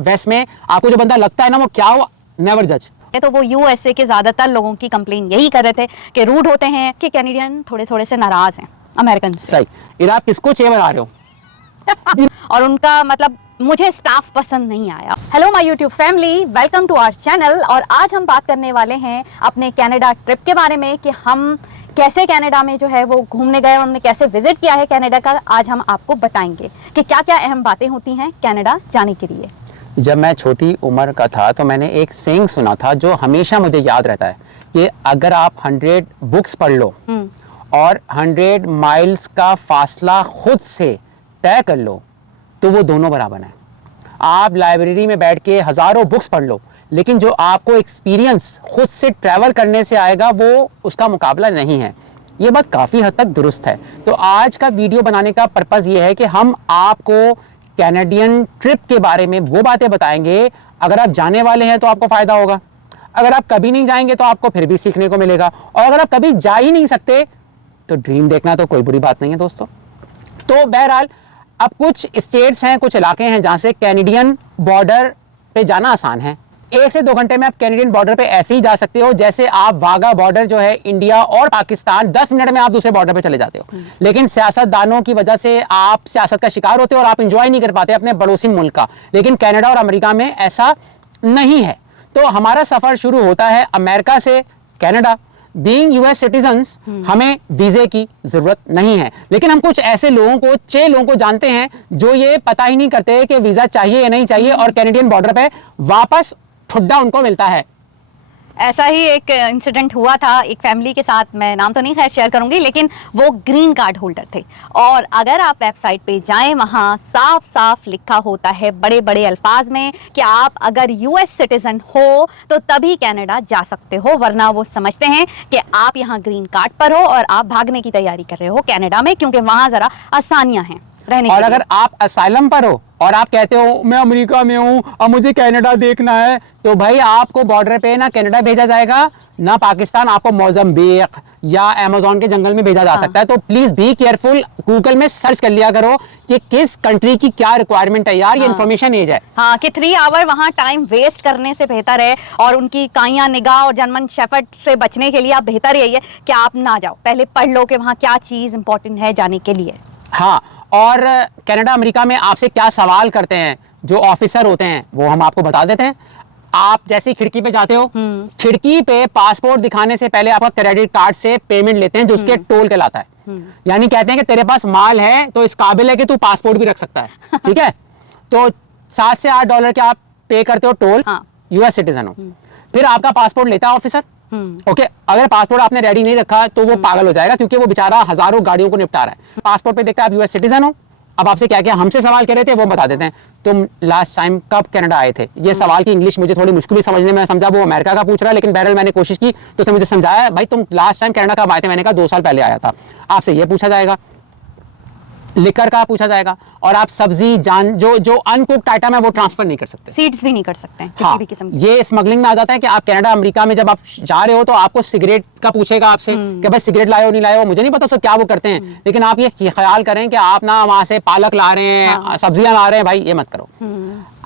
Waste में आपको जो बंदा लगता है ना वो क्या हो, नेवर जज। तो वो यूएसए के ज्यादातर लोगों की कंप्लेन यही कर रहे थे कि रूड होते हैं, कि कैनेडियन थोड़े थोड़े से नाराज हैं अमेरिकन से। सही, इधर आप किसको चे बना रहे हो? और उनका मतलब मुझे स्टाफ पसंद नहीं आया। Hello my YouTube family, welcome to our channel. और आज हम बात करने वाले हैं अपने कनाडा ट्रिप के बारे में कि हम कैसे कनाडा में जो है वो घूमने गए और हमने कैसे विजिट किया है कनाडा का। आज हम आपको बताएंगे कि क्या क्या अहम बातें होती हैं कनाडा जाने के लिए। जब मैं छोटी उम्र का था तो मैंने एक सेइंग सुना था जो हमेशा मुझे याद रहता है कि अगर आप 100 बुक्स पढ़ लो और 100 माइल्स का फासला खुद से तय कर लो तो वो दोनों बराबर हैं। आप लाइब्रेरी में बैठ के हज़ारों बुक्स पढ़ लो, लेकिन जो आपको एक्सपीरियंस खुद से ट्रैवल करने से आएगा वो उसका मुकाबला नहीं है। ये बात काफ़ी हद तक दुरुस्त है। तो आज का वीडियो बनाने का पर्पज़ ये है कि हम आपको कैनेडियन ट्रिप के बारे में वो बातें बताएंगे। अगर आप जाने वाले हैं तो आपको फ़ायदा होगा, अगर आप कभी नहीं जाएंगे तो आपको फिर भी सीखने को मिलेगा, और अगर आप कभी जा ही नहीं सकते तो ड्रीम देखना तो कोई बुरी बात नहीं है दोस्तों। तो बहरहाल अब कुछ स्टेट्स हैं, कुछ इलाके हैं जहाँ से कैनेडियन बॉर्डर पे जाना आसान है। 1 से 2 घंटे में आप कैनेडियन बॉर्डर पे ऐसे ही जा सकते हो जैसे आप वाघा बॉर्डर जो है इंडिया और पाकिस्तान, 10 मिनट में आप दूसरे बॉर्डर पे चले जाते हो। लेकिन सियासतदानों की वजह से आप सियासत का शिकार होते हो और आप इंजॉय नहीं कर पाते अपने पड़ोसी मुल्क का। लेकिन कनाडा और अमेरिका में ऐसा नहीं है। तो हमारा सफ़र शुरू होता है अमेरिका से कनाडा। बीइंग यूएस सिटीजन्स हमें वीजे की जरूरत नहीं है, लेकिन हम कुछ ऐसे लोगों को, 6 लोगों को जानते हैं जो ये पता ही नहीं करते कि वीजा चाहिए या नहीं चाहिए, और कैनेडियन बॉर्डर पे वापस ठुड्डा उनको मिलता है। ऐसा ही एक इंसिडेंट हुआ था एक फैमिली के साथ, मैं नाम तो नहीं खैर शेयर करूंगी, लेकिन वो ग्रीन कार्ड होल्डर थे। और अगर आप वेबसाइट पे जाएं वहाँ साफ साफ लिखा होता है बड़े बड़े अल्फाज में कि आप अगर यूएस सिटीजन हो तो तभी कनाडा जा सकते हो, वरना वो समझते हैं कि आप यहाँ ग्रीन कार्ड पर हो और आप भागने की तैयारी कर रहे हो कनाडा में, क्योंकि वहाँ ज़रा आसानियाँ हैं रहने और के अगर आप असाइलम पर हो और आप कहते हो मैं अमेरिका में हूं और मुझे कनाडा देखना है, तो भाई आपको बॉर्डर पे ना कनाडा भेजा जाएगा ना पाकिस्तान, आपको मोज़म्बिक या अमेज़न के जंगल में भेजा जा सकता है। तो प्लीज बी केयरफुल, गूगल में सर्च कर लिया करो कि किस कंट्री की क्या रिक्वायरमेंट है यार, ये इन्फॉर्मेशन एज है। हाँ, कि 3 आवर वहाँ टाइम वेस्ट करने से बेहतर है, और उनकी काइयां निगाह और जर्मन शेफर्ड से बचने के लिए आप बेहतर यही है कि आप ना जाओ, पहले पढ़ लो कि वहाँ क्या चीज़ इंपॉर्टेंट है जाने के लिए। हाँ, और कनाडा अमेरिका में आपसे क्या सवाल करते हैं जो ऑफिसर होते हैं वो हम आपको बता देते हैं। आप जैसे खिड़की पे जाते हो, खिड़की पे पासपोर्ट दिखाने से पहले आपका क्रेडिट कार्ड से पेमेंट लेते हैं जो उसके टोल कहलाता है। यानी कहते हैं कि तेरे पास माल है तो इस काबिल है कि तू पासपोर्ट भी रख सकता है। ठीक है, तो 7 से 8 डॉलर के आप पे करते हो टोल। हाँ। यूएस सिटीजन हो, फिर आपका पासपोर्ट लेता है ऑफिसर। ओके, अगर पासपोर्ट आपने रेडी नहीं रखा तो वो पागल हो जाएगा, क्योंकि वो बेचारा हजारों गाड़ियों को निपटा रहा है। पासपोर्ट पे देखता है आप यूएस सिटीजन हो। अब आपसे क्या क्या हमसे सवाल कर रहे थे वो बता देते हैं। तुम लास्ट टाइम कब कनाडा आए थे? ये सवाल की इंग्लिश मुझे थोड़ी मुश्किल समझने में, समझा वो अमेरिका का पूछ रहा है, लेकिन बहरहाल मैंने कोशिश की तो उसने मुझे समझाया भाई तुम लास्ट टाइम कनाडा कब आए थे? मैंने कहा 2 साल पहले आया था। आपसे ये पूछा जाएगा, लिकर का पूछा जाएगा, और आप सब्जी जान जो अनकुक्ड आइटम है वो ट्रांसफर नहीं कर सकते, सीड्स भी नहीं कर सकते हैं हाँ, किसी भी किस्म की। ये स्मगलिंग में आ जाता है कि आप कनाडा अमेरिका में जब आप जा रहे हो तो आपको सिगरेट का पूछेगा आपसे कि भाई सिगरेट लाए हो नहीं लाए हो। मुझे नहीं पता उसको क्या वो करते हैं, लेकिन आप ये ख्याल करें कि आप ना वहां से पालक ला रहे हैं, सब्जियां ला रहे हैं, भाई ये मत करो।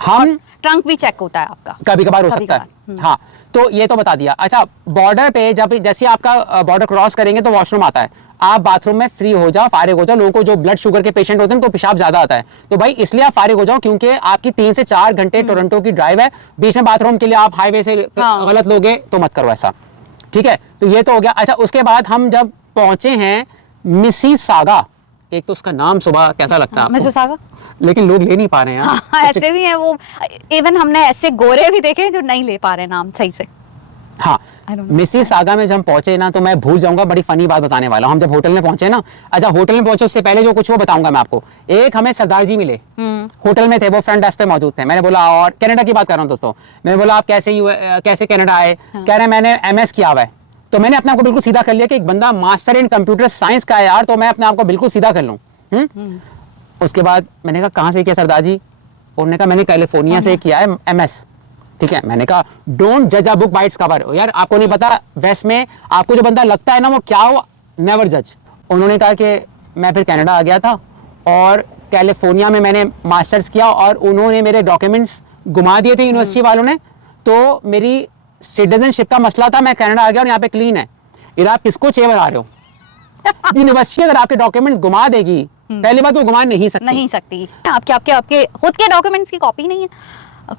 हम ट्रंक भी चेक होता है आपका, कभी कभार हो सकता है। हाँ, तो ये तो बता दिया। अच्छा, बॉर्डर पे जब जैसे आपका बॉर्डर क्रॉस करेंगे तो वॉशरूम आता है, आप बाथरूम में फ्री हो जाओ, फारिग हो जाओ। लोगों को जो ब्लड शुगर के पेशेंट होते हैं तो पेशाब ज्यादा आता है, तो भाई इसलिए आप फारिग हो जाओ, क्योंकि आपकी 3 से 4 घंटे टोरंटो की ड्राइव है। बीच में बाथरूम के लिए आप हाईवे से गलत लोगे तो मत करो ऐसा। ठीक है, तो ये तो हो गया। अच्छा, उसके बाद हम जब पहुंचे हैं मिसिसागा, एक तो उसका नाम सुबह कैसा लगता है मिसिसागा, लेकिन लोग ले नहीं पा रहे हैं। हाँ, ऐसे भी हैं वो, इवन हमने ऐसे गोरे भी देखे जो नहीं ले पा रहे नाम सही से। हाँ, मिसिसागा में जब हम पहुंचे ना तो मैं भूल जाऊंगा, बड़ी फनी बात बताने वाला हूं। हम जब होटल में पहुंचे ना, अच्छा होटल में पहुंचे उससे पहले जो कुछ वो बताऊंगा मैं आपको। एक हमें सरदार जी मिले, होटल में थे, वो फ्रंट डेस्क पे मौजूद थे। मैंने बोला, और कनाडा की बात कर रहा हूँ दोस्तों, मैंने बोला आप कैसे कनाडा आए? कह रहे मैंने MS किया हुआ है। तो मैंने अपने आप को बिल्कुल सीधा कर लिया कि एक बंदा मास्टर इन कंप्यूटर साइंस का है यार, तो मैं अपने आप को बिल्कुल सीधा कर लूँ। उसके बाद मैंने कहा कहाँ से किया सरदार जी? उन्होंने कहा मैंने कैलिफोर्निया से किया है MS। ठीक है, मैंने कहा डोंट जज a book by its cover. यार आपको नहीं पता वेस्ट में आपको जो बंदा लगता है ना वो क्या हो, नेवर जज। उन्होंने कहा कि मैं फिर कनाडा आ गया था और कैलिफोर्निया में मैंने मास्टर्स किया, और उन्होंने मेरे डॉक्यूमेंट्स घुमा दिए थे यूनिवर्सिटी वालों ने, तो मेरी सिटीजनशिप का मसला था, मैं कनाडा आ गया और यहाँ पे क्लीन है। इधर आप किसको चेवर आ रहे हो? यूनिवर्सिटी अगर आपके डॉक्यूमेंट्स घुमा देगी, पहली बात वो घुमा नहीं सकती। आपके आपके आपके खुद के डॉक्यूमेंट्स की कॉपी नहीं है,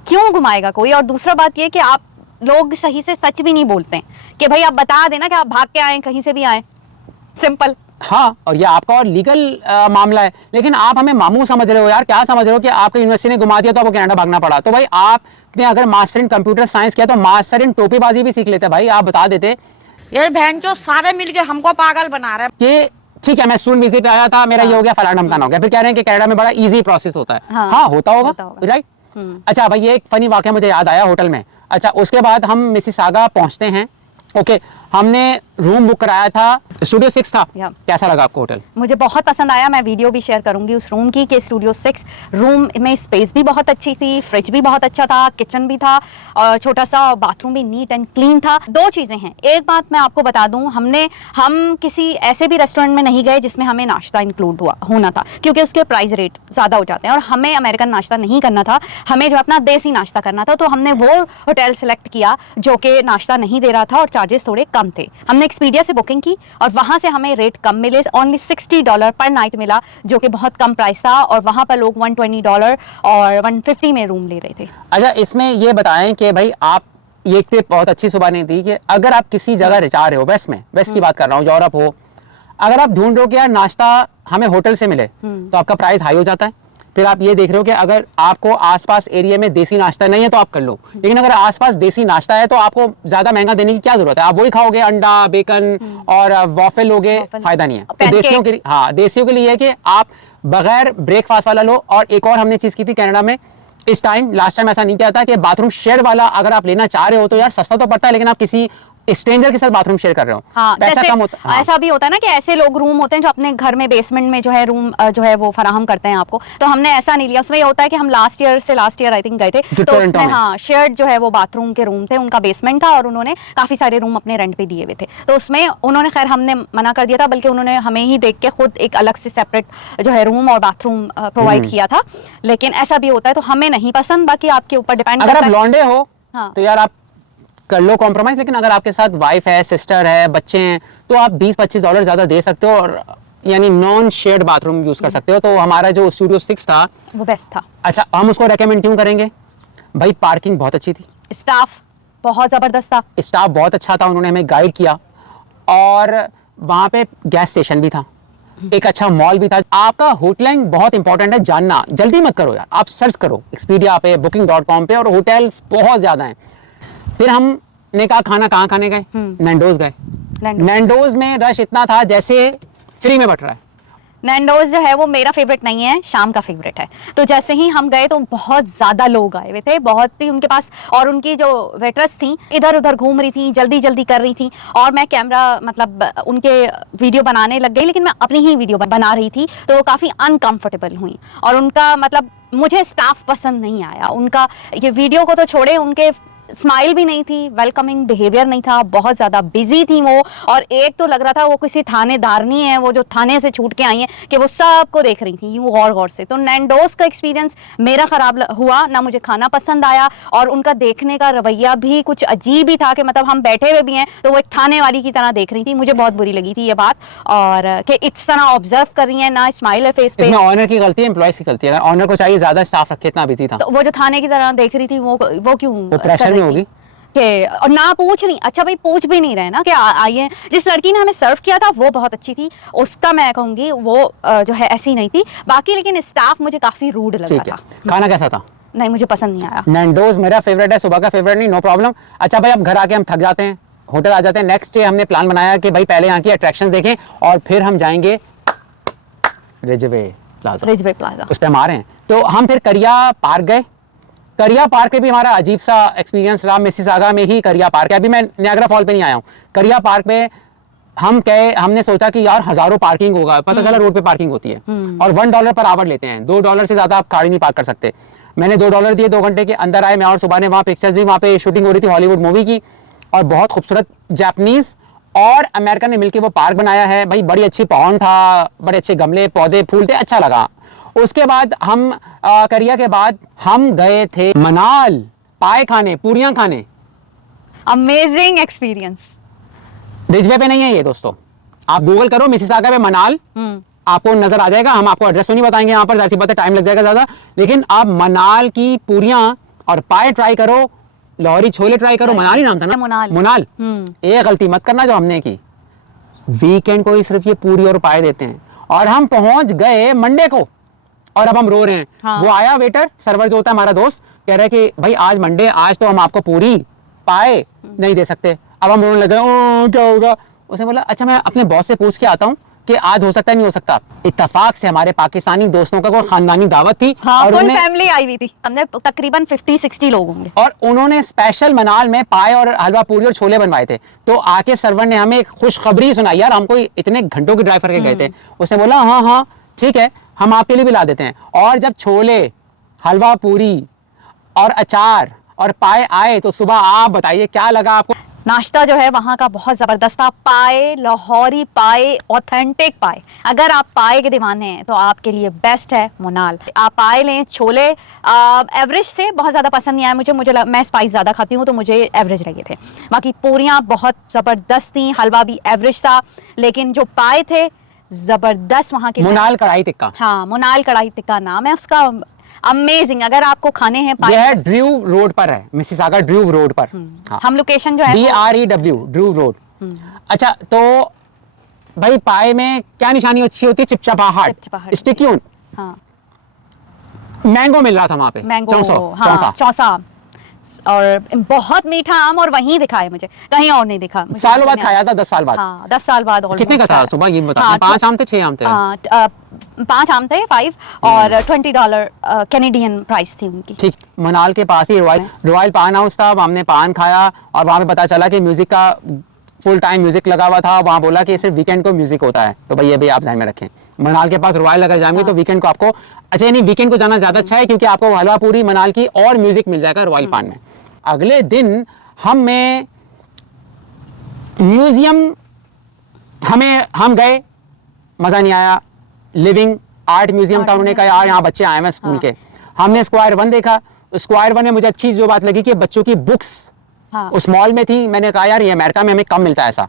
क्यों घुमाएगा कोई? और दूसरा बात ये कि आप लोग सही से सच भी नहीं बोलते हैं कि भाई आप बता देना कि आप भाग के आए, कहीं से भी आए, सिंपल। हाँ, और ये आपका और लीगल मामला है, लेकिन आप हमें मामू समझ रहे हो यार। क्या समझ रहे हो कि आपको यूनिवर्सिटी ने घुमा दिया तो आपको कनाडा भागना पड़ा? तो भाई आपने अगर मास्टर इन कंप्यूटर साइंस किया तो मास्टर इन टोपीबाजी भी सीख लेते। भाई आप बता देते, ये बहन जो सारे मिलके हमको पागल बना रहे हैं कि ठीक है मैं स्टूडेंट विजिट पे आया था, मेरा ये हो गया, फलाना ढमकाना हो गया, फिर कह रहे हैं कि कनाडा में बड़ा इजी प्रोसेस होता है। हाँ होता होगा, राइट। अच्छा भाई, ये एक फनी वाकया मुझे याद आया होटल में। अच्छा, उसके बाद हम मिसिसागा पहुंचते हैं। ओके, हमने रूम बुक कराया था, स्टूडियो 6 था। कैसा लगा आपको होटल? मुझे बहुत पसंद आया। मैं वीडियो भी शेयर करूंगी उस रूम की, कि स्टूडियो 6 रूम में स्पेस भी बहुत अच्छी थी, फ्रिज भी बहुत अच्छा था, किचन भी था और छोटा सा बाथरूम भी नीट एंड क्लीन था। दो चीज़ें हैं, एक बात मैं आपको बता दूं, हम किसी ऐसे भी रेस्टोरेंट में नहीं गए जिसमें हमें नाश्ता इंक्लूड होना था, क्योंकि उसके प्राइस रेट ज़्यादा हो जाते हैं और हमें अमेरिकन नाश्ता नहीं करना था, हमें जो अपना देसी नाश्ता करना था। तो हमने वो होटल सेलेक्ट किया जो कि नाश्ता नहीं दे रहा था और चार्जेस थोड़े कम थे। हमने एक्सपीडिया से बुकिंग की और वहां से हमें रेट कम मिले, ओनली $60 पर नाइट मिला, जो कि बहुत कम प्राइस था। और वहां पर लोग $120 और $150 में रूम ले रहे थे। अच्छा, इसमें ये बताएं कि भाई आप, ये टिप बहुत अच्छी सुबह नहीं थी कि अगर आप किसी जगह जा रहे हो, वेस्ट की बात कर रहा हूँ, यूरोप हो, अगर आप ढूंढ रहे हो कि यार नाश्ता हमें होटल से मिले तो आपका प्राइस हाई हो जाता है। फिर आप ये देख रहे हो कि अगर आपको आसपास एरिया में देसी नाश्ता नहीं है तो आप कर लो, लेकिन अगर आसपास देसी नाश्ता है तो आपको ज्यादा महंगा देने की क्या जरूरत है? आप वही खाओगे, अंडा, बेकन और वॉफल लोगे, फायदा नहीं है। तो देसियों के लिए, हाँ, देसियों के लिए है कि आप बगैर ब्रेकफास्ट वाला लो। और एक और हमने चीज की थी कनाडा में इस टाइम, लास्ट टाइम ऐसा नहीं किया था, कि बाथरूम शेयर वाला अगर आप लेना चाह रहे हो तो यार सस्ता तो पड़ता है, लेकिन आप किसी स्ट्रेंजर के साथ बाथरूम शेयर कर रहे हो, हाँ, पैसा कम होता है। हाँ। ऐसा भी होता है ना कि ऐसे लोग रूम होते हैं जो अपने घर में बेसमेंट में जो है रूम जो है वो फराहम करते हैं आपको। तो हमने ऐसा नहीं लिया। उसमें ये होता है कि हम लास्ट ईयर आई थिंक गए थे, तो उसमें हाँ शेयर्ड जो है वो बाथरूम के रूम थे, उनका बेसमेंट था और उन्होंने काफी सारे रूम अपने रेंट पे दिए हुए थे। तो उसमें उन्होंने, खैर हमने मना कर दिया था, बल्कि उन्होंने हमें ही देख के खुद एक अलग से सेपरेट जो है रूम और बाथरूम प्रोवाइड किया था। लेकिन ऐसा भी होता है, तो हमें नहीं पसंद, बाकी आपके ऊपर डिपेंड करता है। अगर आप लौंडे हो हाँ, तो यार आप कर लो कॉम्प्रोमाइज, लेकिन अगर आपके साथ वाइफ है, सिस्टर है, बच्चे हैं, तो आप $20-25 ज्यादा दे सकते हो और यानी नॉन शेयर्ड बाथरूम यूज कर सकते हो। तो हमारा जो स्टूडियो 6 था वो बेस्ट था। अच्छा, हम उसको रेकमेंड क्यों करेंगे भाई? पार्किंग बहुत अच्छी थी, स्टाफ बहुत जबरदस्त था, स्टाफ बहुत अच्छा था, उन्होंने हमें गाइड किया, और वहाँ पे गैस स्टेशन भी था, एक अच्छा मॉल भी था। आपका होटलिंग बहुत इंपॉर्टेंट है जानना, जल्दी मत करो यार, आप सर्च करो एक्सपीडिया पे, booking.com पे, और होटल्स बहुत ज्यादा हैं। फिर हमने कहा खाना कहाँ खाने गए? नैंडोज गए। नैंडोज में रश इतना था जैसे फ्री में बट रहा है। नैंडोज जो है वो मेरा फेवरेट नहीं है, शाम का फेवरेट है। तो जैसे ही हम गए तो बहुत ज़्यादा लोग आए हुए थे, बहुत ही उनके पास, और उनकी जो वेटर्स थी इधर उधर घूम रही थी, जल्दी जल्दी कर रही थी, और मैं कैमरा मतलब उनके वीडियो बनाने लग गई, लेकिन मैं अपनी ही वीडियो बना रही थी, तो काफ़ी अनकम्फर्टेबल हुई। और उनका मतलब मुझे स्टाफ पसंद नहीं आया, उनका ये वीडियो को तो छोड़े, उनके स्माइल भी नहीं थी, वेलकमिंग बिहेवियर नहीं था, बहुत ज़्यादा बिजी थी वो। और एक तो लग रहा था वो किसी थानेदारनी है, वो जो थाने से छूट के आई हैं, कि वो सबको देख रही थी यूँ गौर गौर से। तो नैंडोज का एक्सपीरियंस मेरा ख़राब हुआ ना, मुझे खाना पसंद आया, और उनका देखने का रवैया भी कुछ अजीब ही था, कि मतलब हम बैठे हुए भी हैं तो वो एक थाने वाली की तरह देख रही थी। मुझे बहुत बुरी लगी थी ये बात, और कि इस तरह ऑब्जर्व कर रही हैं, ना स्माइल है फेस पे। इसमें ऑनर की गलती है, एम्प्लॉयज की गलती है। अगर ऑनर को चाहिए ज़्यादा स्टाफ रखे, इतना बिजी था। तो वो जो थाने की तरह देख रही थी, वो क्यों? वो प्रेशर में होगी कि, और ना पूछ नहीं, अच्छा भाई पूछ भी नहीं रहे ना कि आइए। जिस लड़की ने हमें सर्व किया था वो बहुत अच्छी थी, उसका मैं कहूँगी वो जो है ऐसी नहीं थी बाकी, लेकिन स्टाफ मुझे काफ़ी रूड लगा था। खाना कैसा था? नहीं, मुझे पसंद नहीं आया। नैंडोज मेरा फेवरेट है, सुबह का फेवरेट नहीं, नो प्रॉब्लम। अच्छा भाई, अब घर आके हम थक जाते हैं, होटल आ जाते हैं, नेक्स्ट डे हमने प्लान बनाया कि भाई पहले यहाँ की अट्रैक्शंस देखें और फिर हम जाएंगे रिजवे प्लाजा, उस पर हम आ रहे हैं। तो हम फिर करिया पार्क गए। करिया पार्क पे भी हमारा अजीब सा एक्सपीरियंस रहा। मिसिसागा में ही करिया पार्क है, अभी मैं नियाग्रा फॉल पे नहीं आया हूँ। करिया पार्क पे हम गए, हमने सोचा कि यार हजारों पार्किंग होगा, पता चला रोड पे पार्किंग होती है, और $1 पर आवर लेते हैं। $2 से ज्यादा आप गाड़ी नहीं पार्क कर सकते। मैंने $2 दिए, 2 घंटे के अंदर आए मैं और सुबह ने वहाँ पिक्चर्स ली। वहाँ पे शूटिंग हो रही थी हॉलीवुड मूवी की, और बहुत खूबसूरत जापानीज और अमेरिकन ने मिलकर वो पार्क बनाया है। भाई बड़ी अच्छी पॉन्ड था, बड़े अच्छे गमले, पौधे, फूल थे, अच्छा लगा। उसके बाद हम करिया के बाद हम गए थे मनाल, पाए खाने, पूरियां खाने। Amazing experience. रिजवे पे नहीं है ये दोस्तों, आप गूगल करो मिसिसागा पे मनाल, आपको नजर आ जाएगा। हम आपको एड्रेस तो नहीं बताएंगे यहाँ पर, जाहिर सी बात है टाइम लग जाएगा ज्यादा, लेकिन आप मनाल की पूरियां और पाए ट्राई करो, लाहौरी छोले ट्राई करो। मनाली नाम था ना, मुनाल। एक गलती मत करना जो हमने की, वीकेंड को ही सिर्फ ये पूरी और पाए देते हैं। और हम पहुंच गए मंडे को और अब हम रो रहे हैं। हाँ। वो आया वेटर, सर्वर जो होता है हमारा दोस्त, कह रहा है कि भाई आज मंडे, आज तो हम आपको पूरी पाए नहीं दे सकते। अब हम रोने लगे, ओ क्या होगा। उसने बोला अच्छा मैं अपने बॉस से पूछ के आता हूँ कि आज हो सकता है नहीं हो सकता। इत्तेफाक से हमारे पाकिस्तानी दोस्तों का कोई खानदानी दावत थी, हाँ, और फुल फैमिली आई हुई थी, हमने तकरीबन 50-60 लोग होंगे, और उन्होंने स्पेशल मनाल में पाए और हलवा पूरी और छोले बनवाए थे। तो आके सर्वर ने हमें एक खुशखबरी सुनाई, यार हमको इतने घंटों की ड्राइव करके गए थे। उसने बोला हाँ हाँ ठीक है, हम आपके लिए भी ला देते हैं। और जब छोले, हलवा पूरी और अचार और पाए आए तो सुबह आप बताइए क्या लगा आपको। नाश्ता जो है वहाँ का बहुत ज़बरदस्त था। पाए, लाहौरी पाए, ऑथेंटिक पाए। अगर आप पाए के दीवाने हैं तो आपके लिए बेस्ट है मुनाल। आप पाए लें, छोले एवरेज से बहुत ज़्यादा पसंद नहीं आया मुझे मैं स्पाइस ज़्यादा खाती हूँ तो मुझे एवरेज लगे थे। बाकी पूरियाँ बहुत ज़बरदस्त थी, हलवा भी एवरेज था, लेकिन जो पाए थे ज़बरदस्त वहाँ के। मुनाल कढ़ाई टिक्का, हाँ, मुनाल कढ़ाई टिक्का नाम है उसका। अमेजिंग। अगर आपको खाने हैं ये है ड्रू रोड पर है, मिसिसागा ड्रू रोड पर। हाँ। हम लोकेशन जो है DREW ड्रू रोड। अच्छा तो भाई पाए में क्या निशानी अच्छी होती है? चिपचिपाहट, चिपचिपाहट। स्टिकी। हाँ, मैंगो मिल रहा था वहाँ पे, मैंगो, चौसा। चौसा, और बहुत मीठा आम, और वहीं दिखा है मुझे, कहीं और नहीं दिखा। सालों बाद खाया था, 10 साल बाद। हाँ, 10 साल बाद। कितने का था सुबह ये बता? हाँ, 5 आम थे, 6 आम थे? 5 आम थे, 5 और $20 कैनेडियन प्राइस थी उनकी। ठीक, मनाल के पास ही रॉयल पान हाउस था, हमने पान खाया और वहाँ पे पता चला कि म्यूजिक का फुल टाइम म्यूजिक लगा हुआ था। वहाँ बोला कि सिर्फ वीकेंड को म्यूजिक होता है, तो भाई ये भी आप ध्यान में रखें। मनाल के पास रॉयल अगर जाएंगे तो वीकेंड को आपको, अच्छा नहीं वीकेंड को जाना ज्यादा अच्छा है क्योंकि आपको हलवा पूरी मनाल की और म्यूजिक मिल जाएगा रॉयल पान में। अगले दिन हम गए, मजा नहीं आया। लिविंग आर्ट म्यूजियम था, उन्होंने कहा यार यहाँ बच्चे आए हैं स्कूल के। हमने स्क्वायर 1 देखा। स्क्वायर 1 में मुझे अच्छी जो बात लगी कि बच्चों की बुक्स उस मॉल में थी। मैंने कहा यार ये अमेरिका में हमें कम मिलता है ऐसा,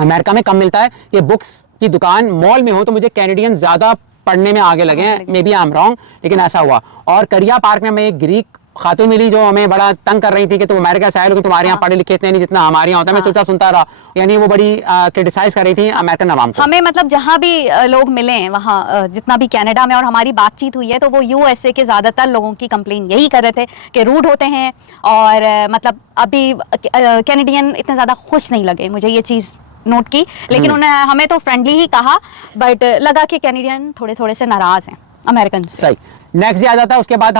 अमेरिका में कम मिलता है कि बुक्स की दुकान मॉल में हो, तो मुझे कैनेडियन ज्यादा पढ़ने में आगे लगे हैं। Maybe I am wrong, लेकिन ऐसा हुआ। और करिया पार्क में हमें एक ग्रीक खातून मिली जो हमें बड़ा तंग कर रही थी कि तुम अमेरिका से आए हो, तुम्हारे यहाँ पढ़े लिखे इतने नहीं जितना हमारे यहाँ होता है। मैं चुपचाप सुनता रहा, यानी वो बड़ी क्रिटिसाइज कर रही थी अमेरिकन अवाम को। हमें मतलब जहाँ भी लोग मिले हैं वहाँ, जितना भी कनाडा में और हमारी बातचीत हुई है, तो वो USA के ज़्यादातर लोगों की कंप्लेन यही कर रहे थे कि रूड होते हैं, और मतलब अभी कैनेडियन इतने ज़्यादा खुश नहीं लगे। मुझे ये चीज़ नोट की, लेकिन उन्हें हमें तो फ्रेंडली ही कहा, बट लगा कि कैनेडियन थोड़े थोड़े से नाराज हैं अमेरिकन से। सही। नेक्स्ट आ जाता है उसके बाद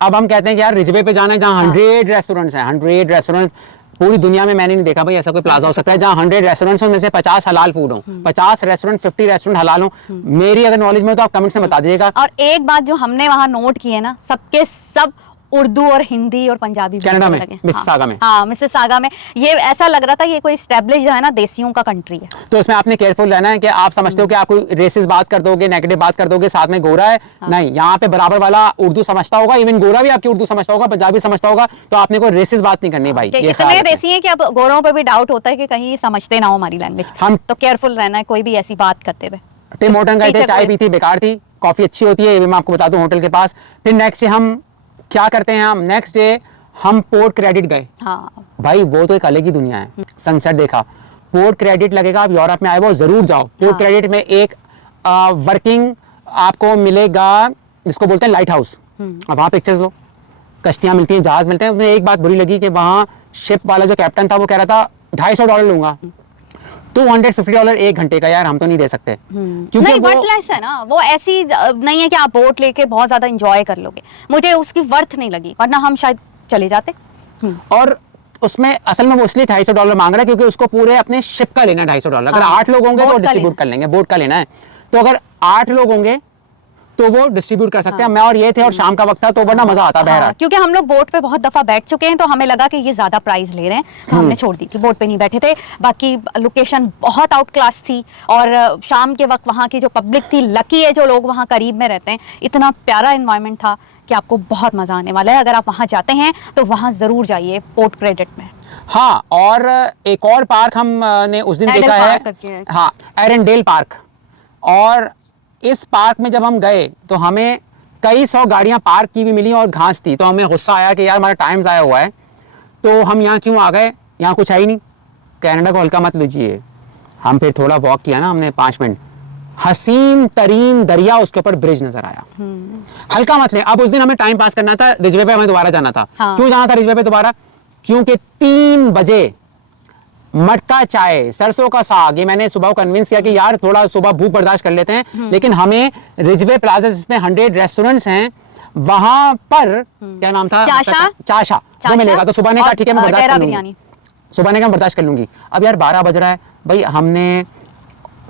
अब हम कहते हैं कि यार रिजवे पे जाना है जहाँ 100 रेस्टोरेंट्स हैं। 100 रेस्टोरेंट्स पूरी दुनिया में मैंने नहीं देखा भाई ऐसा कोई प्लाजा हो सकता है जहाँ 100 रेस्टोरेंट्स में से 50 हलाल फूड हो, 50 रेस्टोरेंट, 50 रेस्टोरेंट हलाल हो। मेरी अगर नॉलेज में हो तो आप कमेंट्स में बता दीजिएगा। और एक बात जो हमने वहाँ नोट की है ना, सबके सब उर्दू और हिंदी और पंजाबी कनाडा में, मिसिसागा में। हाँ, मिसिसागा में ये ऐसा लग रहा था ये कोई एस्टेब्लिश है ना, देसियों का कंट्री है। तो इसमें आपने केयरफुल रहना है कि आप समझते हो कि आप कोई रेसिस बात कर दोगे, नेगेटिव बात कर दोगे, साथ में गोरा है। नहीं, यहाँ पे बराबर वाला उर्दू समझता होगा, इवन गोरा भी आपकी उर्दू समझता होगा, पंजाबी समझता होगा, तो आपने कोई रेसिस बात नहीं करनी भाई। ये इतने देसी हैं कि अब गोरों पे भी डाउट होता है कि कहीं समझते ना हो हमारी लैंग्वेज। हम तो केयरफुल रहना है कोई भी ऐसी बात करते हुए। टिम होटल गए थे, चाय पी थी, बेकार थी। कॉफी अच्छी होती है, ये भी मैं आपको बता दूं होटल के पास। फिर नेक्स्ट हम क्या करते हैं, हम नेक्स्ट डे हम पोर्ट क्रेडिट गए। हाँ भाई वो तो एक अलग ही दुनिया है। सनसेट देखा। पोर्ट क्रेडिट लगेगा, आप यूरोप में आए वो जरूर जाओ। पोर्ट क्रेडिट में एक वर्किंग आपको मिलेगा जिसको बोलते हैं लाइट हाउस। वहाँ पिक्चर्स लो, कश्तियाँ मिलती हैं, जहाज मिलते हैं। मुझे एक बात बुरी लगी कि वहाँ शिप वाला जो कैप्टन था वो कह रहा था $250 लूंगा, $250 1 घंटे का। यार हम तो नहीं दे सकते क्योंकि नहीं, वो वर्थलेस है ना, वो ऐसी नहीं है कि आप बोट लेके बहुत ज्यादा एंजॉय कर लोगे। मुझे उसकी वर्थ नहीं लगी, वरना हम शायद चले जाते। और उसमें असल में वो इसलिए $250 मांग रहा है क्योंकि उसको पूरे अपने शिप का लेना है $250। अगर 8 लोग होंगे तो डिस्ट्रीब्यूट कर लेंगे, बोट का लेना है। तो अगर 8 लोग होंगे तो वो डिस्ट्रीब्यूट कर सकते हैं। मैं और ये थे और शाम का वक्त था, तो वरना मजा आता बहरहाल। क्योंकि हम लोग बोट पे बहुत दफा बैठ चुके हैं, तो हमें लगा कि ये ज्यादा प्राइस ले रहे हैं, तो हमने छोड़ दी कि बोट पे नहीं बैठे थे। बाकी लोकेशन बहुत आउट क्लास थी, और शाम के वक्त वहाँ की जो पब्लिक थी, लकी है जो लोग वहाँ करीब में रहते हैं, इतना प्यारा एनवायरनमेंट था कि आपको बहुत मजा आने वाला है। अगर आप वहाँ जाते हैं तो वहाँ जरूर जाइए, पोर्ट क्रेडिट में। हाँ, और एक और पार्क हमने उस दिन देखा है, हाँ, एरेंडेल पार्क। और इस पार्क में जब हम गए तो हमें कई सौ गाड़ियां पार्क की भी मिली और घास थी, तो हमें गुस्सा आया कि यार हमारा टाइम ज़ाया हुआ है, तो हम यहाँ क्यों आ गए, यहाँ कुछ है ही नहीं, कनाडा को हल्का मत लीजिए। हम फिर थोड़ा वॉक किया ना हमने 5 मिनट, हसीन तरीन दरिया, उसके ऊपर ब्रिज नजर आया। हल्का मत ले। अब उस दिन हमें टाइम पास करना था, रिजवे पे हमें दोबारा जाना था। हाँ। क्यों जाना था रिजवे पे दोबारा? क्योंकि 3 बजे मटका चाय, सरसों का साग, ये मैंने सुबह को कन्विंस किया कि यार थोड़ा सुबह भूख बर्दाश्त कर लेते हैं, लेकिन हमें रिजवे प्लाजा जिसमें 100 रेस्टोरेंट्स हैं, वहां पर क्या नाम था, चाशा वो मिलेगा। तो सुबह ने कहा ठीक है मैं बर्दाश्त कर लूंगी, सुबह ने कहा बर्दाश्त कर लूंगी। अब यार 12 बज रहा है भाई, हमने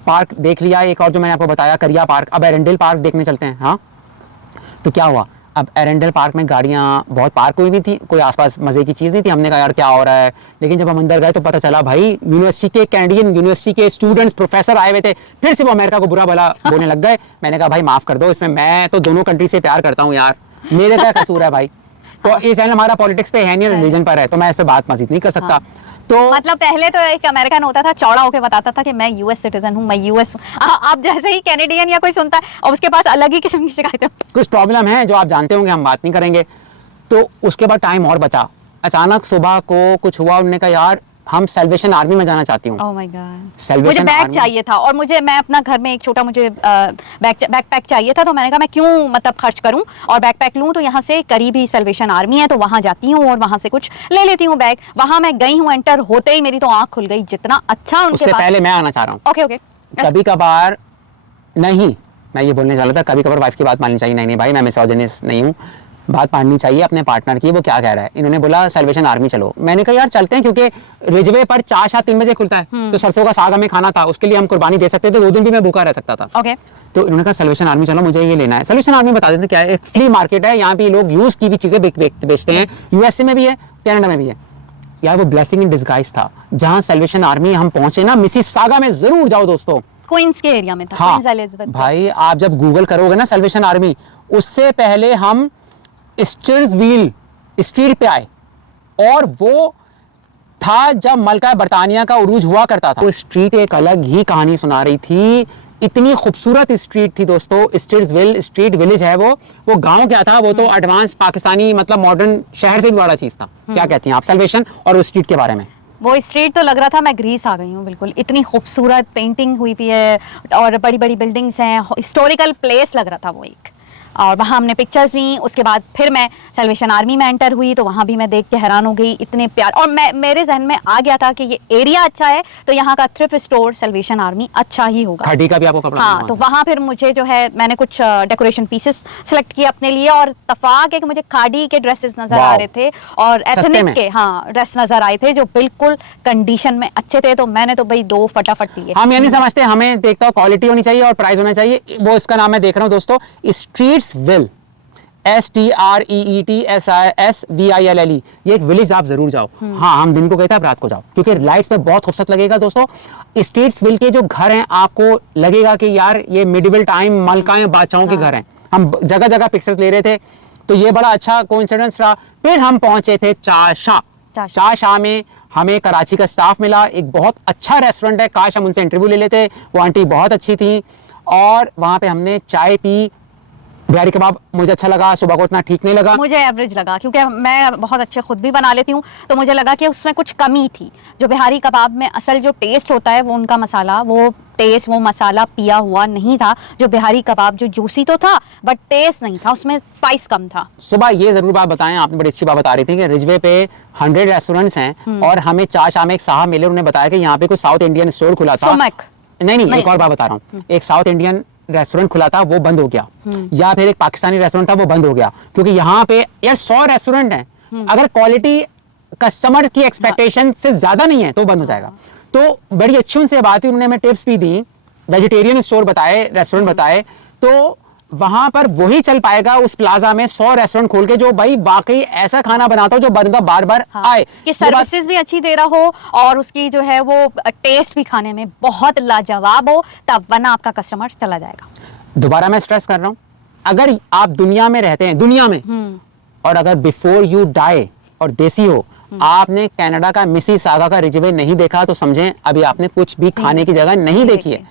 पार्क देख लिया, एक और जो मैंने आपको बताया करिया पार्क, अब एरेंडल पार्क देखने चलते हैं। हाँ, तो क्या हुआ, अब एरेंडल पार्क में गाड़ियाँ बहुत पार्क हुई भी थी, कोई आसपास मजे की चीज़ नहीं थी। हमने कहा यार क्या हो रहा है, लेकिन जब हम अंदर गए तो पता चला भाई यूनिवर्सिटी के, कैनेडियन यूनिवर्सिटी के स्टूडेंट्स, प्रोफेसर आए हुए थे, फिर से वो अमेरिका को बुरा भला बोलने लग गए। मैंने कहा भाई माफ कर दो, इसमें मैं तो दोनों कंट्री से प्यार करता हूँ यार, मेरे क्या कसूर है भाई। तो ये चैनल हमारा पॉलिटिक्स पे है नहीं, रिलीजन पर है, तो मैं इस पर बात मजीद नहीं कर सकता। तो मतलब पहले तो एक अमेरिकन होता था, चौड़ा होकर बताता था कि मैं यूएस सिटीजन हूँ, मैं यूएस। आप जैसे ही कैनेडियन या कोई सुनता है और उसके पास अलग ही किस्म की शिकायतें, कुछ प्रॉब्लम है जो आप जानते होंगे, हम बात नहीं करेंगे। तो उसके बाद टाइम और बचा, अचानक सुबह को कुछ हुआ, उन्होंने कहा यार हम सैल्वेशन आर्मी में जाना चाहती हूँ। ओह माय गॉड, Salvation मुझे बैग Army? चाहिए था, और मैं अपना घर में एक छोटा मुझे बैकपैक चाहिए था, तो मैंने कहा मैं क्यों मतलब खर्च करूं और बैकपैक लूं, तो यहाँ से करीब ही सैल्वेशन आर्मी है, तो वहां जाती हूँ और वहां से कुछ ले लेती हूँ बैग। वहां मैं गई हूँ, एंटर होते ही मेरी तो आंख खुल गई, जितना अच्छा उनके उससे पास। पहले मैं आना चाह रहा हूँ। ओके ओके, कभी कभार नहीं, मैं ये बोलने वाला था, कभी कभार वाइफ की बात माननी चाहिए। नहीं भाई, मैं मिसोजिनिस्ट नहीं हूँ, बात माननी चाहिए अपने पार्टनर की, वो क्या कह रहा है। इन्होंने बोला सैल्वेशन आर्मी चलो, मैंने कहा यार चलते हैं, क्योंकि रिजवे पर 4-3 बजे खुलता है, तो सरसों का साग हमें खाना था, उसके लिए हम कुर्बानी दे सकते थे, 2 दिन भी मैं भूखा रह सकता था। ओके, तो इन्होंने कहा सैल्वेशन आर्मी चलो, मुझे ये लेना है। सैल्वेशन आर्मी बता देते क्या है, एक फ्ली मार्केट है, यहाँ पे लोग यूज की भी चीजें बेचते हैं, यूएसए में भी है, कनाडा में भी है। यार वो ब्लेसिंग इन डिस्गाइज था, जहाँ सैल्वेशन आर्मी हम पहुंचे ना, मिसिसागा में जरूर जाओ दोस्तों, क्वींस के एरिया में था। हाँ क्वींस एलिजाबेथ भाई, आप जब गूगल करोगे ना सैल्वेशन आर्मी, उससे पहले हम स्टिल्सविल स्ट्रीट पे आए, और वो था जब मलका बरतानिया का उरूज हुआ करता था। वो स्ट्रीट एक अलग ही कहानी सुना रही थी, इतनी खूबसूरत स्ट्रीट थी दोस्तों। स्टिल्सविल स्ट्रीट विलेज है, वो गांव क्या था, वो तो एडवांस पाकिस्तानी मतलब मॉडर्न शहर से भी बड़ा चीज था। क्या कहती हैं आप सैल्वेशन और उस स्ट्रीट के बारे में? वो स्ट्रीट तो लग रहा था मैं ग्रीस आ गई हूँ बिल्कुल, इतनी खूबसूरत पेंटिंग हुई भी है, और बड़ी बड़ी बिल्डिंग्स हैं, हिस्टोरिकल प्लेस लग रहा था वो एक। और वहाँ हमने पिक्चर्स ली, उसके बाद फिर मैं सैल्वेशन आर्मी में एंटर हुई, तो वहाँ भी मैं देख के हैरान हो गई, इतने प्यार। और मेरे जहन में आ गया था कि ये एरिया अच्छा है, तो यहाँ का थ्रिफ्ट स्टोर सैल्वेशन आर्मी अच्छा ही होगा। खाड़ी का भी आपको कपड़ा? हाँ, तो वहाँ फिर मुझे जो है, मैंने कुछ डेकोरेशन पीसेस सेलेक्ट किए अपने लिए, और तफाक है कि मुझे खाड़ी के ड्रेसेस नजर आ रहे थे, और एथनिक के हाँ ड्रेस नजर आए थे जो बिल्कुल कंडीशन में अच्छे थे, तो मैंने तो भाई 2 फटाफट लिए। हम ये नहीं समझते, हमें देखता हो क्वालिटी होनी चाहिए और प्राइस होना चाहिए। वो इसका नाम मैं देख रहा हूँ दोस्तों, स्ट्रीट्सविल, STREETSISVILLE, ये एक विलेज, आप जरूर जाओ। हाँ, हम दिन को गए थे, आप रात को जाओ, क्योंकि लाइट्स में बहुत खूबसूरत लगेगा दोस्तों। स्ट्रीट्सविल के जो घर हैं, आपको लगेगा कि यार ये मिडिवल टाइम मलकाएं बादशाहों के घर हैं। हम जगह जगह पिक्चर्स ले रहे थे, तो ये बड़ा अच्छा कोइंसिडेंस रहा। फिर हम पहुंचे थे चाशा में, हमें कराची का स्टाफ मिला, एक बहुत अच्छा रेस्टोरेंट है, काश हम उनसे इंटरव्यू ले लेते, वो आंटी बहुत अच्छी थी, और वहाँ पे हमने चाय पी। बिहारी कबाब मुझे अच्छा लगा, सुबह को इतना ठीक नहीं लगा, मुझे एवरेज लगा, क्योंकि मैं बहुत अच्छे खुद भी बना लेती हूँ, तो मुझे लगा कि उसमें कुछ कमी थी। जो बिहारी कबाब में असल जो टेस्ट होता है, वो उनका मसाला, वो टेस्ट, वो मसाला पिया हुआ नहीं था। जो बिहारी कबाब जो जूसी तो था, बट टेस्ट नहीं था, उसमें स्पाइस कम था। सुबह ये जरूर बात बताएं, आपने बड़ी अच्छी बात बता रही थी कि रिजवे पे 100 रेस्टोरेंट्स हैं, और हमें चाशा में एक साहब मिले, उन्होंने बताया कि यहाँ पे कुछ साउथ इंडियन स्टोर खुला था। नहीं, एक और बात बता रहा हूँ, एक साउथ इंडियन रेस्टोरेंट खुला था, वो बंद हो गया, या फिर एक पाकिस्तानी रेस्टोरेंट था, वो बंद हो गया, क्योंकि यहाँ पे यार 100 रेस्टोरेंट हैं, अगर क्वालिटी कस्टमर की एक्सपेक्टेशन से ज्यादा नहीं है तो बंद हो जाएगा। तो बड़ी अच्छी उनसे बात हुई, उन्होंने हमें टिप्स भी दी, वेजिटेरियन स्टोर बताए, रेस्टोरेंट बताए। तो वहां पर वही चल पाएगा उस प्लाजा में 100 रेस्टोरेंट खोल के जो भाई वाकई ऐसा खाना बनाता हो जो बंदा बार बार आए, कि सर्विसेज भी अच्छी दे रहा हो और उसकी जो है वो टेस्ट भी खाने में बहुत लाजवाब हो, तब वरना आपका कस्टमर चला जाएगा। दोबारा मैं स्ट्रेस कर रहा हूं, अगर आप दुनिया में रहते हैं, दुनिया में, और अगर बिफोर यू डाई और देसी हो, आपने कनाडा का मिसिसागा का रिजवे नहीं देखा तो समझें अभी आपने कुछ भी खाने की जगह नहीं देखी है।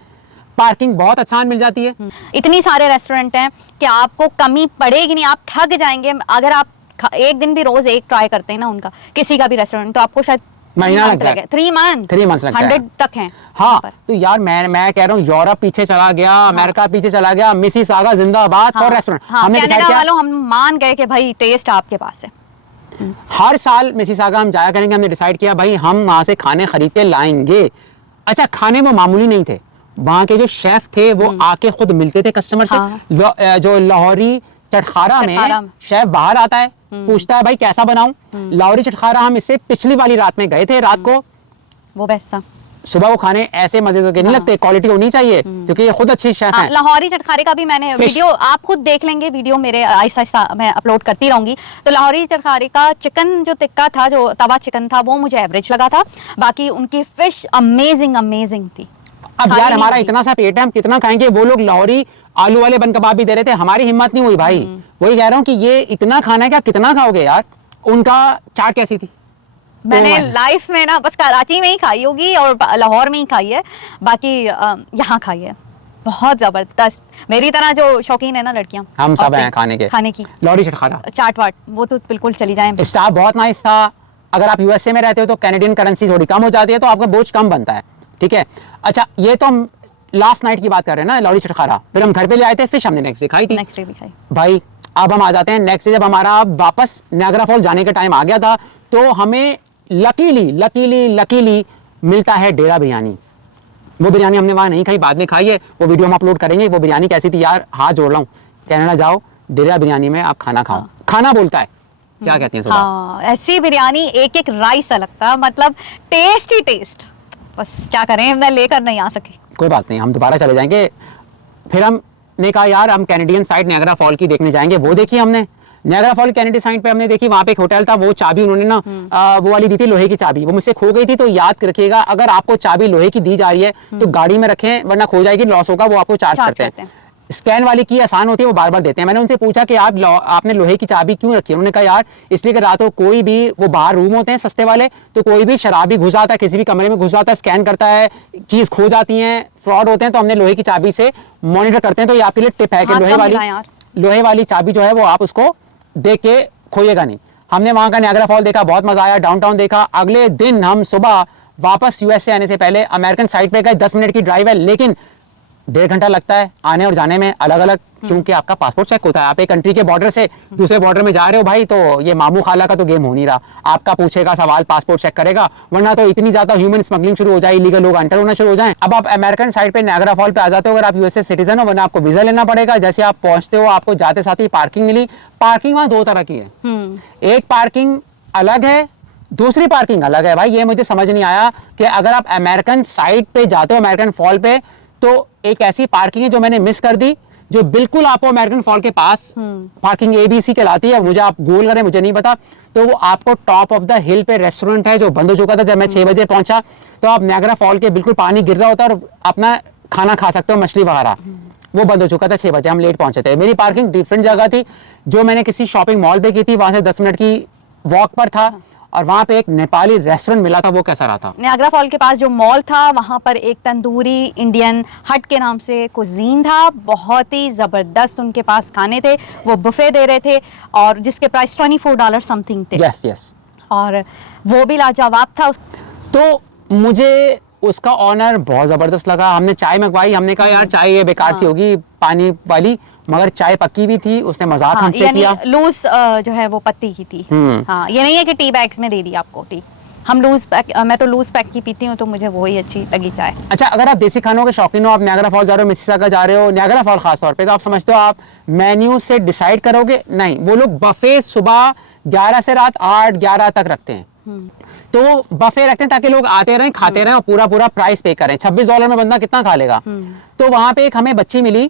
पार्किंग बहुत आसान मिल जाती है, इतनी सारे रेस्टोरेंट हैं कि आपको कमी पड़ेगी नहीं, आप थक जाएंगे। अगर आप एक दिन भी रोज एक ट्राई करते हैं ना उनका किसी का भी रेस्टोरेंट, तो आपको शायद महीना लग जाए, 3 मंथ 100 तक हैं। हाँ, तो यार मैं कह रहा हूँ यूरोप पीछे चला गया, अमेरिका पीछे चला गया, मिसिसागा जिंदाबाद और रेस्टोरेंट। हमने कनाडा वालों हम मान गए कि भाई टेस्ट आपके पास है। हर साल मिसिसागा हम जाया करेंगे, हमने डिसाइड किया भाई हम वहां से खाने खरीद के लाएंगे। अच्छा, खाने वो मामूली नहीं थे, वहां के जो शेफ थे वो आके खुद मिलते थे कस्टमर से। जो लाहौरी चटखारा में शेफ बाहर आता है, पूछता है भाई कैसा बनाऊं। लाहौरी चटखारा हम इससे पिछली वाली रात में गए थे, रात को, वो बेस्ट था। सुबह वो खाने ऐसे मजे के नहीं लगते, क्वालिटी होनी चाहिए क्योंकि ये खुद अच्छी शेफ है। लाहौरी चटखारे का भी मैंने वीडियो, आप खुद देख लेंगे वीडियो, मेरे आहिस्ता आहिस्ता मैं अपलोड करती रहूंगी। तो लाहौरी चटखारे का चिकन जो टिक्का था, जो तवा चिकन था, वो मुझे एवरेज लगा था। बाकी उनकी फिश अमेजिंग थी। अब यार हमारा इतना सा पेट है, हम कितना खाएंगे। वो लोग लाहौरी आलू वाले बन कबाब भी दे रहे थे, हमारी हिम्मत नहीं हुई भाई। वही कह रहा हूँ कि ये इतना खाना है, क्या कितना खाओगे यार। उनका चाट कैसी थी? मैंने लाइफ में ना बस कराची में ही खाई होगी और लाहौर में ही खाई है, बाकी यहाँ खाई है। बहुत जबरदस्त, मेरी तरह जो शौकीन है ना लड़कियां, हम सब हैं खाने की। लाहौरी चटखारा, चाट वाट, वो तो बिल्कुल चली जाए। स्टाफ बहुत नाइस था। अगर आप यूएसए में रहते हो तो कैनेडियन करेंसी थोड़ी कम हो जाती है, तो आपका बोझ कम बनता है, ठीक है। अच्छा, ये तो हम लास्ट नाइट की बात कर रहे हैं ना, लाहौरी चटखारा। फिर हम घर पे ले आए थे, फिश हमने नेक्स्ट डे खाई थी। नेक्स्ट डे भी खाई। भाई अब हम आ जाते हैं नेक्स्ट डे, जब हमारा वापस नायग्रा फॉल जाने का टाइम आ गया था, तो हमें लकीली मिलता है डेरा बिरयानी। वो बिरयानी हमने वहाँ नहीं खाई, बाद में खाई है, वो वीडियो हम अपलोड करेंगे। वो बिरयानी कैसी थी यार, हाथ जोड़ रहा हूँ, कनाडा जाओ डेरा बिरयानी में आप खाना खाओ। खाना बोलता है, क्या कहती हैं? हाँ, ऐसी बिरयानी, एक राइस अलग था, मतलब टेस्ट ही टेस्ट। बस क्या करें, मैं लेकर नहीं आ सकी। कोई बात नहीं, हम दोबारा चले जाएंगे। फिर हमने कहा यार हम कैनेडियन साइड नायग्रा फॉल की देखने जाएंगे। वो देखी हमने, नायग्रा फॉल कैनेडियन साइड पे हमने देखी। वहाँ पे एक होटल था, वो चाबी उन्होंने ना वो वाली दी थी, लोहे की चाबी। वो मुझसे खो गई थी, तो याद रखिएगा अगर आपको चाबी लोहे की दी जा रही है तो गाड़ी में रखें, वरना खो जाएगी, लॉस होगा। वो आपको चार्ज करते हैं। स्कैन वाली की आसान होती है, वो बार बार देते हैं। मैंने उनसे पूछा कि आपने लोहे की चाबी क्यों रखी है? उन्होंने कहा यार इसलिए कि रात को कोई भी, वो बाहर रूम होते हैं सस्ते वाले, तो कोई भी शराबी घुस आता है, किसी भी कमरे में घुस आता है, स्कैन करता है, कीज खो जाती हैं, फ्रॉड होते हैं, तो हमने लोहे की चाबी से मॉनिटर करते हैं। तो ये आपके लिए टिप है कि लोहे वाली चाबी जो है वो आप उसको देख के खोइएगा नहीं। हमने वहां का नायग्रा फॉल देखा, बहुत मजा आया, डाउनटाउन देखा। अगले दिन हम सुबह वापस यूएसए आने से पहले अमेरिकन साइड पे गए। 10 मिनट की ड्राइव है, लेकिन 1.5 घंटा लगता है आने और जाने में अलग अलग, क्योंकि आपका पासपोर्ट चेक होता है। आप एक कंट्री के बॉर्डर से दूसरे बॉर्डर में जा रहे हो भाई, तो ये मामू खाला का तो गेम हो नहीं रहा। आपका पूछेगा सवाल, पासपोर्ट चेक करेगा, वरना तो इतनी ज्यादा ह्यूमन स्मगलिंग शुरू हो जाए, इलीगल लोग एंटर होना शुरू हो जाए। अब आप अमेरिकन साइड पे नायग्रा फॉल पे आ जाते हो, अगर आप यूएसए सिटीजन हो, वरना आपको वीजा लेना पड़ेगा। जैसे आप पहुंचते हो, आपको जाते साथ ही पार्किंग मिली। पार्किंग वहां 2 तरह की है, एक पार्किंग अलग है, दूसरी पार्किंग अलग है। भाई ये मुझे समझ नहीं आया कि अगर आप अमेरिकन साइड पे जाते हो, अमेरिकन फॉल पे, तो एक ऐसी पार्किंग है जो मैंने मिस कर दी, जो बिल्कुल आपको अमेरिकन फॉल के पास पार्किंग ABC कहलाती है। मुझे आप गूगल करें, मुझे नहीं पता। तो वो आपको टॉप ऑफ द हिल पे रेस्टोरेंट है, जो बंद हो चुका था जब मैं 6 बजे पहुंचा। तो आप नायग्रा फॉल के बिल्कुल पानी गिर रहा होता है और अपना खाना खा सकते हो, मछली वगैरह। वो बंद हो चुका था 6 बजे, हम लेट पहुंचे थे। मेरी पार्किंग डिफरेंट जगह थी, जो मैंने किसी शॉपिंग मॉल पे की थी, वहां से 10 मिनट की वॉक पर था, और वहां पे एक नेपाली रेस्टोरेंट मिला था। वो कैसा रहा था? नायग्रा फॉल के पास जो मॉल था, वहां पर एक तंदूरी इंडियन हट के नाम से कुजीन था। बहुत ही जबरदस्त उनके पास खाने थे, वो बुफे दे रहे थे, और जिसके प्राइस $24 समथिंग थे। यस, और वो भी लाजवाब था। तो मुझे उसका ऑनर बहुत जबरदस्त लगा। हमने चाय मंगवाई, हमने कहा यार चाय ये बेकार सी होगी पानी वाली, मगर चाय पक्की भी थी। उसने मजाक हमसे किया, लूज जो है वो पत्ती की थी। हाँ, ये नहीं है कि टी बैग्स में दे दी आपको टी। हम लूज पैक, मैं तो लूज पैक की पीती हूँ, तो मुझे वही अच्छी लगी चाय। अच्छा, अगर आप देसी खानों के शौकीन हो, आप नायग्रा फॉल जा रहे हो, मिसिसागा जा रहे हो, नायग्रा फॉल खास तौर पे, तो आप समझते हो आप मेन्यू से डिसाइड करोगे? नहीं, वो लोग बफे सुबह 11 से रात 8-11 तक रखते हैं। तो बफे रखते हैं ताकि लोग आते रहें, खाते रहें और पूरा प्राइस पे करें। $26 में बंदा कितना खा लेगा? तो वहां पे एक हमें बच्ची मिली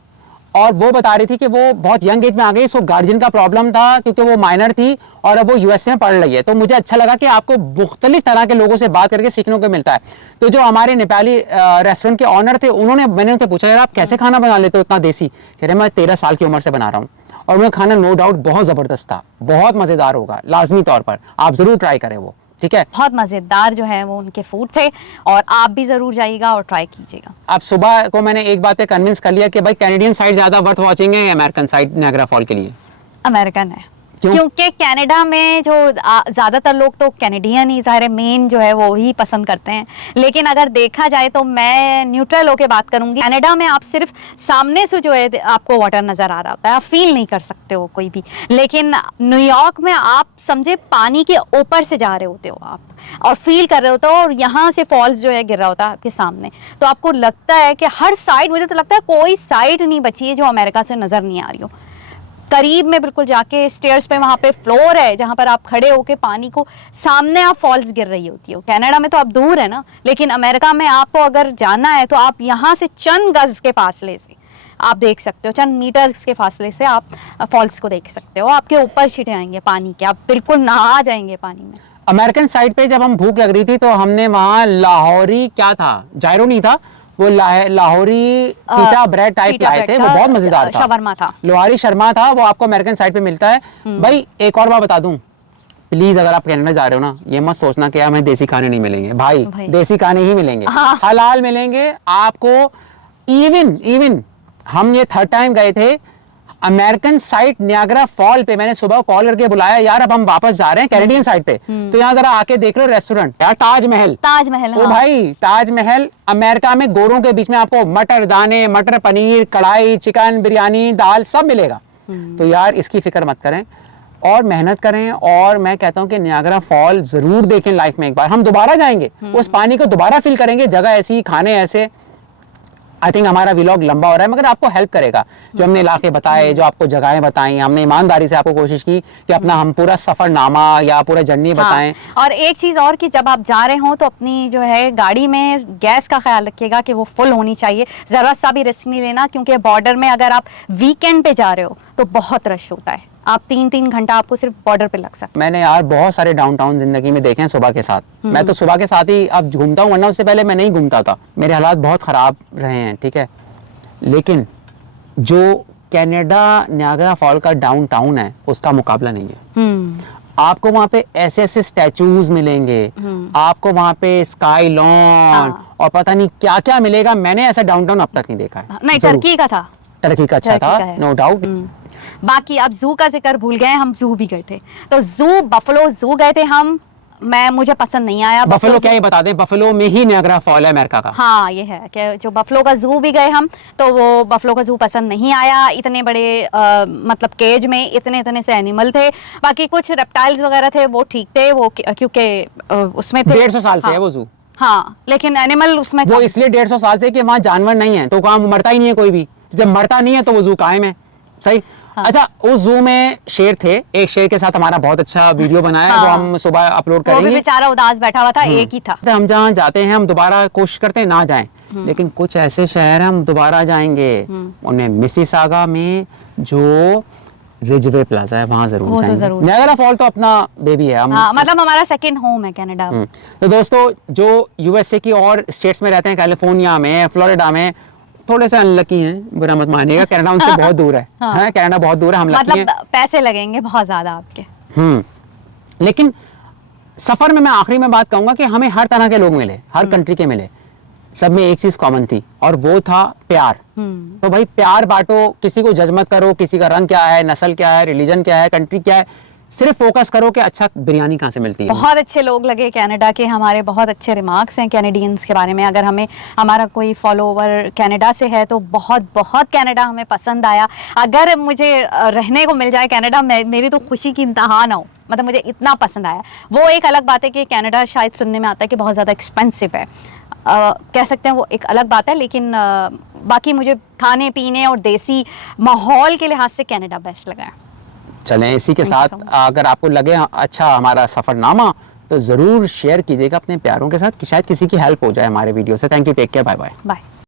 और वो बता रही थी कि वो बहुत यंग एज में आ गई, उसको गार्जियन का प्रॉब्लम था क्योंकि वो माइनर थी और अब वो यूएसए में पढ़ रही है। तो मुझे अच्छा लगा कि आपको मुख्तलिफ तरह के लोगों से बात करके सीखने को मिलता है। तो जो हमारे नेपाली रेस्टोरेंट के ऑनर थे, मैंने उनसे पूछा यार आप कैसे खाना बना लेते हो इतना देसी? कह रहे मैं 13 साल की उम्र से बना रहा हूँ और उनका खाना नो डाउट बहुत ज़बरदस्त था, बहुत मज़ेदार होगा, लाजमी तौर पर आप ज़रूर ट्राई करें वो, ठीक है। बहुत मज़ेदार जो है वो उनके फूड थे और आप भी ज़रूर जाइएगा और ट्राई कीजिएगा। अब सुबह को मैंने एक बात पे कन्विंस कर लिया कि भाई कैनेडियन साइड ज़्यादा वर्थ वॉचिंग है या अमेरिकन साइड नायग्रा फॉल के लिए? अमेरिकन है, क्यों? क्योंकि कनाडा में जो ज़्यादातर लोग तो कैनेडियन ही ज़ाहिर मेन जो है वो ही पसंद करते हैं, लेकिन अगर देखा जाए तो मैं न्यूट्रल होके बात करूंगी। कनाडा में आप सिर्फ सामने से जो है आपको वाटर नज़र आ रहा होता है, आप फील नहीं कर सकते हो कोई भी, लेकिन न्यूयॉर्क में आप समझे पानी के ऊपर से जा रहे होते हो आप और फील कर रहे होते हो और यहाँ से फॉल्स जो है गिर रहा होता है आपके सामने, तो आपको लगता है कि हर साइड, मुझे तो लगता है कोई साइड नहीं बची है जो अमेरिका से नज़र नहीं आ रही हो। करीब में बिल्कुल जाके स्टेयर्स पे वहाँ पे फ्लोर है जहाँ पर आप खड़े होके पानी को सामने आप फॉल्स गिर रही होती हो। कनाडा में तो आप दूर है ना, लेकिन अमेरिका में आपको अगर जाना है तो आप यहाँ से चंद गज के फासले से आप देख सकते हो, चंद मीटर्स के फासले से आप फॉल्स को देख सकते हो। आपके ऊपर छिटे आएंगे पानी के, आप बिल्कुल नहा जाएंगे पानी में। अमेरिकन साइड पे जब हम भूख लग रही थी तो हमने वहाँ लाहौरी, क्या था, जायरो नहीं था वो, लाहौरी पीटा ब्रेड टाइप लाए थे, वो बहुत मजेदार था, शवरमा था, लोहारी शर्मा था, वो आपको अमेरिकन साइड पे मिलता है। भाई एक और बात बता दूं, प्लीज अगर आप कनाडा जा रहे हो ना, ये मत सोचना कि हमें देसी खाने नहीं मिलेंगे, भाई देसी खाने ही मिलेंगे, हलाल मिलेंगे आपको। इवन हम ये थर्ड टाइम गए थे अमेरिकन साइड नियाग्रा फॉल पे, मैंने सुबह कॉल करके बुलाया यार अब हम वापस जा रहे हैं कैनेडियन साइड पे, तो यहाँ जरा आके देख लो रेस्टोरेंट यार, ताजमहल। ताजमहल, ओ भाई ताजमहल, अमेरिका में गोरों के बीच में आपको मटर दाने, मटर पनीर, कढ़ाई, चिकन, बिरयानी, दाल सब मिलेगा। तो यार इसकी फिक्र मत करें और मेहनत करें, और मैं कहता हूँ कि नियाग्रा फॉल जरूर देखें लाइफ में एक बार। हम दोबारा जाएंगे, उस पानी को दोबारा फील करेंगे, जगह ऐसी, खाने ऐसे। आई थिंक हमारा व्लॉग लंबा हो रहा है मगर आपको हेल्प करेगा, जो हमने इलाके बताए, जो आपको जगहें बताई, हमने ईमानदारी से आपको कोशिश की कि अपना हम पूरा सफरनामा या पूरा जर्नी बताएं। और एक चीज़ और कि जब आप जा रहे हो तो अपनी जो है गाड़ी में गैस का ख्याल रखिएगा कि वो फुल होनी चाहिए, ज़रा सा भी रिस्क नहीं लेना, क्योंकि बॉर्डर में अगर आप वीकेंड पे जा रहे हो तो बहुत रश होता है, आप 3-3 घंटा आपको सिर्फ बॉर्डर पे लग सकता है। मैंने यार बहुत सारे डाउनटाउन जिंदगी में देखे हैं सुबह के साथ, मैं तो सुबह के साथ ही अब घूमता हूँ, वरना उससे पहले मैं नहीं घूमता था, मेरे हालात बहुत ख़राब रहे हैं, ठीक है। लेकिन जो कनाडा नियाग्रा फॉल का डाउनटाउन है उसका मुकाबला नहीं है। आपको वहाँ पे ऐसे ऐसे स्टैचूज मिलेंगे, आपको वहाँ पे स्काई लॉन और पता नहीं क्या क्या मिलेगा, मैंने ऐसा डाउनटाउन अब तक नहीं देखा है। नहीं, टर्की का था, टर्की का अच्छा था, नो डाउट। बाकी अब जू का जिक्र भूल गए, हम जू भी गए थे, तो जू बफलो जू गए थे हम, मुझे पसंद नहीं आया। बफलो क्या, ये बता दें, बफलो में ही नियाग्रा फॉल है अमेरिका का। हाँ ये है कि जो बफलो का जू भी गए हम, तो वो बफलो का जू पसंद नहीं आया, इतने बड़े मतलब केज में इतने से एनिमल थे, बाकी कुछ रेप्टाइल्स वगैरह थे वो ठीक थे, वो क्योंकि उसमें थे 150 साल से है वो जू। हाँ, लेकिन एनिमल उसमें वो इसलिए 150 साल से कि वहाँ जानवर नहीं है, तो वहाँ मरता ही नहीं है कोई भी, जब मरता नहीं है तो वो जू कायम है, सही। हाँ। अच्छा, उस जू में शेर थे, एक शेर के साथ हमारा बहुत अच्छा वीडियो बनाया है, वो हम सुबह अपलोड करेंगे। वो भी बेचारा उदास बैठा हुआ था, एक ही था। हम जहाँ जाते हैं हम दोबारा कोशिश करते हैं ना जाएं, लेकिन कुछ ऐसे शहर हम दोबारा जाएंगे, उनमें मिसिसागा में जो रिजवे प्लाजा है वहाँ जरूर जाएंगे। नियाग्रा फॉल तो अपना बेबी है, हाँ, मतलब हमारा सेकंड होम है कनाडा। तो दोस्तों जो यूएसए की और स्टेट्स में रहते हैं, कैलिफोर्निया में, फ्लोरिडा में, थोड़े से अनलकी हैं, बुरा मत मानिएगा, कनाडा उनसे बहुत दूर है। हाँ, कनाडा बहुत दूर है, हम लकी हैं। मतलब पैसे लगेंगे बहुत ज्यादा आपके। लेकिन सफर में मैं आखिरी में बात कहूंगा कि हमें हर तरह के लोग मिले, हर कंट्री के मिले, सब में एक चीज कॉमन थी और वो था प्यार। तो भाई प्यार बांटो, किसी को जज मत करो, किसी का रंग क्या है, नस्ल क्या है, रिलीजन क्या है, कंट्री क्या है, सिर्फ फोकस करो कि अच्छा बिरयानी कहाँ से मिलती है। बहुत अच्छे लोग लगे कनाडा के, हमारे बहुत अच्छे रिमार्क्स हैं कैनेडियंस के बारे में। अगर हमें हमारा कोई फॉलोवर कनाडा से है तो बहुत बहुत कनाडा हमें पसंद आया। अगर मुझे रहने को मिल जाए कनाडा में, मेरी तो खुशी की इंतहा ना हो, मतलब मुझे इतना पसंद आया। वो एक अलग बात है कि कनाडा शायद सुनने में आता है कि बहुत ज़्यादा एक्सपेंसिव है, कह सकते हैं, वो एक अलग बात है, लेकिन बाकी मुझे खाने पीने और देसी माहौल के लिहाज से कनाडा बेस्ट लगा है। चलें, इसी के साथ अगर आपको लगे अच्छा हमारा सफरनामा तो ज़रूर शेयर कीजिएगा अपने प्यारों के साथ कि शायद किसी की हेल्प हो जाए हमारे वीडियो से। Thank you, take care, bye bye. Bye.